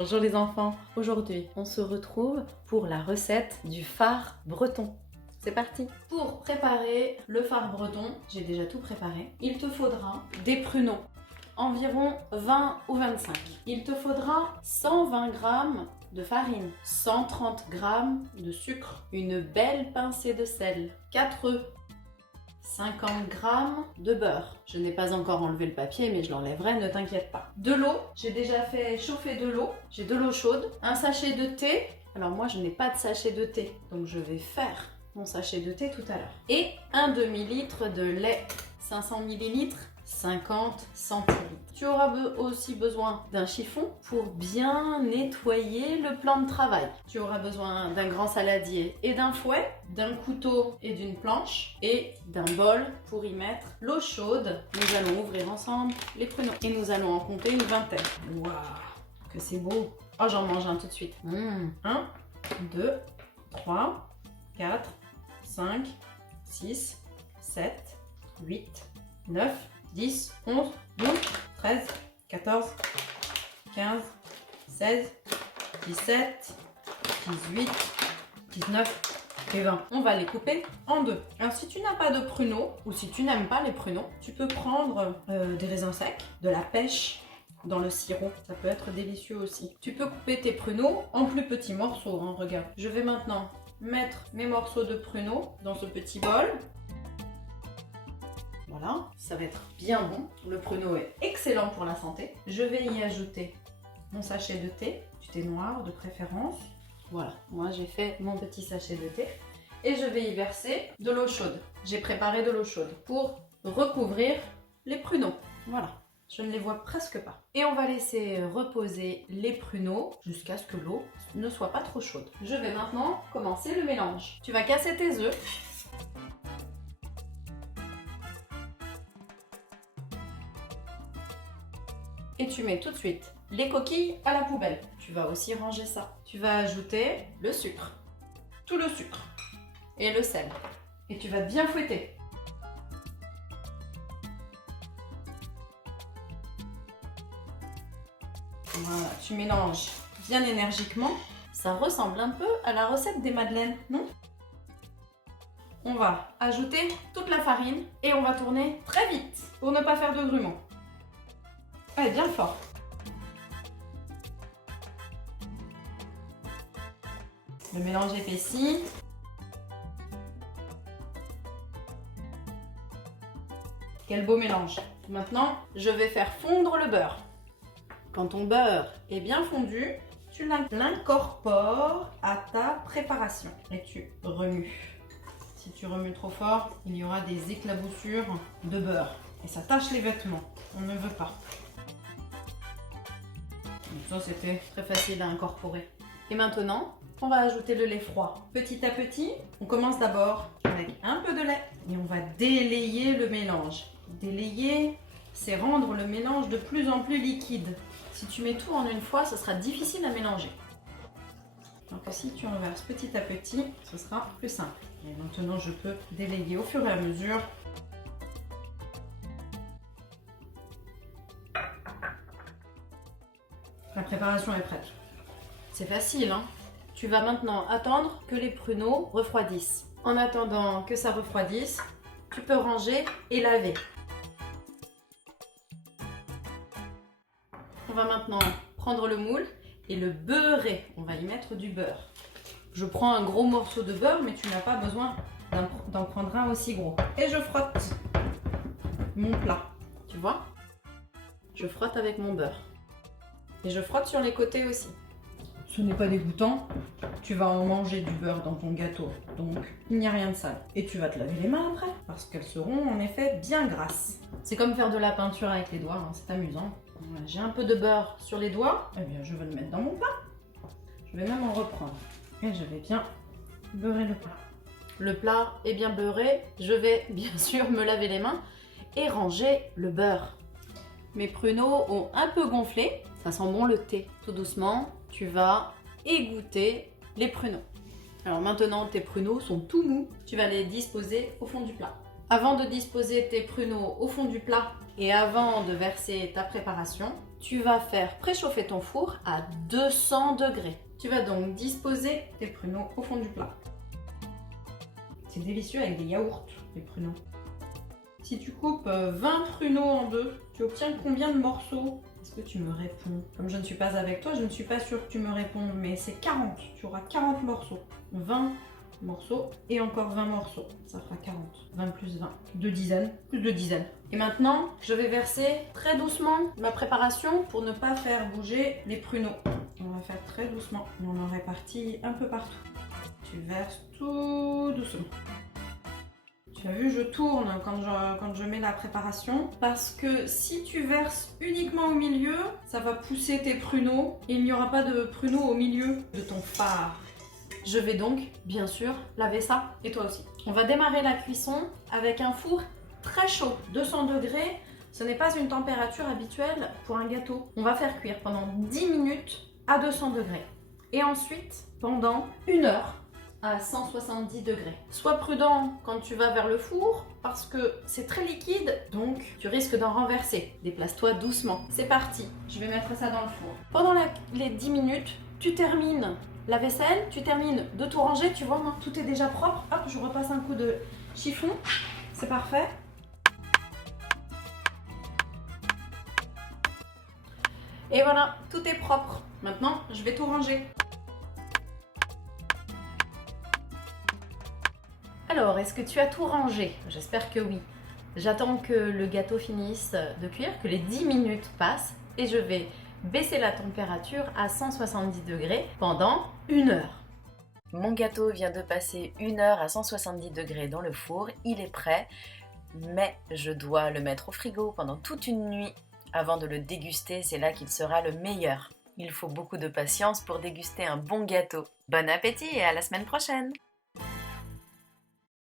Bonjour les enfants, aujourd'hui on se retrouve pour la recette du far breton. C'est parti! Pour préparer le far breton, j'ai déjà tout préparé, il te faudra des pruneaux, environ 20 ou 25. Il te faudra 120 g de farine, 130 g de sucre, une belle pincée de sel, 4 œufs, 50 g de beurre. Je n'ai pas encore enlevé le papier, mais je l'enlèverai, ne t'inquiète pas. De l'eau, j'ai déjà fait chauffer de l'eau. J'ai de l'eau chaude, un sachet de thé. Alors moi, je n'ai pas de sachet de thé, donc je vais faire mon sachet de thé tout à l'heure. Et un demi-litre de lait, 500 ml, 50 centilitres. Tu auras aussi besoin d'un chiffon pour bien nettoyer le plan de travail. Tu auras besoin d'un grand saladier et d'un fouet, d'un couteau et d'une planche et d'un bol pour y mettre l'eau chaude. Nous allons ouvrir ensemble les pruneaux et nous allons en compter une vingtaine. Waouh, que c'est beau! Oh, j'en mange un tout de suite. 1, 2, 3, 4, 5, 6, 7, 8, 9, 10, 11, 12, 13, 14, 15, 16, 17, 18, 19 et 20. On va les couper en deux. Alors si tu n'as pas de pruneaux ou si tu n'aimes pas les pruneaux, tu peux prendre des raisins secs, de la pêche dans le sirop. Ça peut être délicieux aussi. Tu peux couper tes pruneaux en plus petits morceaux. Hein, regarde. Je vais maintenant mettre mes morceaux de pruneaux dans ce petit bol. Voilà, ça va être bien bon. Le pruneau est excellent pour la santé. Je vais y ajouter mon sachet de thé, du thé noir de préférence. Voilà, moi j'ai fait mon petit sachet de thé. Et je vais y verser de l'eau chaude. J'ai préparé de l'eau chaude pour recouvrir les pruneaux. Voilà, je ne les vois presque pas. Et on va laisser reposer les pruneaux jusqu'à ce que l'eau ne soit pas trop chaude. Je vais maintenant commencer le mélange. Tu vas casser tes œufs. Et tu mets tout de suite les coquilles à la poubelle. Tu vas aussi ranger ça. Tu vas ajouter le sucre, tout le sucre et le sel. Et tu vas bien fouetter. Voilà, tu mélanges bien énergiquement. Ça ressemble un peu à la recette des madeleines, non? On va ajouter toute la farine et on va tourner très vite pour ne pas faire de grumeaux. Allez, bien fort. Le mélange épaissi. Quel beau mélange. Maintenant, je vais faire fondre le beurre. Quand ton beurre est bien fondu, tu l'incorpores à ta préparation et tu remues. Si tu remues trop fort, il y aura des éclaboussures de beurre et ça tache les vêtements. On ne veut pas. Donc ça, c'était très facile à incorporer. Et maintenant, on va ajouter le lait froid. Petit à petit, on commence d'abord avec un peu de lait et on va délayer le mélange. Délayer, c'est rendre le mélange de plus en plus liquide. Si tu mets tout en une fois, ce sera difficile à mélanger. Donc si tu renverses petit à petit, ce sera plus simple. Et maintenant, je peux délayer au fur et à mesure. La préparation est prête. C'est facile, hein? Tu vas maintenant attendre que les pruneaux refroidissent. En attendant que ça refroidisse, tu peux ranger et laver. On va maintenant prendre le moule et le beurrer. On va y mettre du beurre. Je prends un gros morceau de beurre, mais tu n'as pas besoin d'en prendre un aussi gros. Et je frotte mon plat. Tu vois? Je frotte avec mon beurre. Et je frotte sur les côtés aussi. Ce n'est pas dégoûtant. Tu vas en manger du beurre dans ton gâteau. Donc, il n'y a rien de sale. Et tu vas te laver les mains après. Parce qu'elles seront en effet bien grasses. C'est comme faire de la peinture avec les doigts. Hein, c'est amusant. Voilà, j'ai un peu de beurre sur les doigts. Eh bien, je vais le mettre dans mon plat. Je vais même en reprendre. Et je vais bien beurrer le plat. Le plat est bien beurré. Je vais bien sûr me laver les mains et ranger le beurre. Mes pruneaux ont un peu gonflé. Ça sent bon le thé. Tout doucement, tu vas égoutter les pruneaux. Alors maintenant, tes pruneaux sont tout mous. Tu vas les disposer au fond du plat. Avant de disposer tes pruneaux au fond du plat et avant de verser ta préparation, tu vas faire préchauffer ton four à 200 degrés. Tu vas donc disposer tes pruneaux au fond du plat. C'est délicieux avec des yaourts, les pruneaux. Si tu coupes 20 pruneaux en deux, tu obtiens combien de morceaux? Est-ce que tu me réponds? Comme je ne suis pas avec toi, je ne suis pas sûre que tu me répondes, mais c'est 40. Tu auras 40 morceaux. 20 morceaux et encore 20 morceaux. Ça fera 40. 20 plus 20. 2 dizaines. Plus de dizaines. Et maintenant, je vais verser très doucement ma préparation pour ne pas faire bouger les pruneaux. On va faire très doucement. On en répartit un peu partout. Tu verses tout doucement. Tu as vu, je tourne quand je mets la préparation parce que si tu verses uniquement au milieu, ça va pousser tes pruneaux et il n'y aura pas de pruneaux au milieu de ton fard. Je vais donc, bien sûr, laver ça et toi aussi. On va démarrer la cuisson avec un four très chaud, 200 degrés. Ce n'est pas une température habituelle pour un gâteau. On va faire cuire pendant 10 minutes à 200 degrés et ensuite pendant 1 heure à 170 degrés. Sois prudent quand tu vas vers le four parce que c'est très liquide, donc tu risques d'en renverser. Déplace-toi doucement. C'est parti, je vais mettre ça dans le four. Pendant les 10 minutes, tu termines la vaisselle, tu termines de tout ranger, tu vois, non, tout est déjà propre. Hop, je repasse un coup de chiffon, c'est parfait. Et voilà, tout est propre. Maintenant, je vais tout ranger. Alors, est-ce que tu as tout rangé? J'espère que oui. J'attends que le gâteau finisse de cuire, que les 10 minutes passent et je vais baisser la température à 170 degrés pendant 1 heure. Mon gâteau vient de passer 1 heure à 170 degrés dans le four, il est prêt, mais je dois le mettre au frigo pendant toute une nuit avant de le déguster, c'est là qu'il sera le meilleur. Il faut beaucoup de patience pour déguster un bon gâteau. Bon appétit et à la semaine prochaine!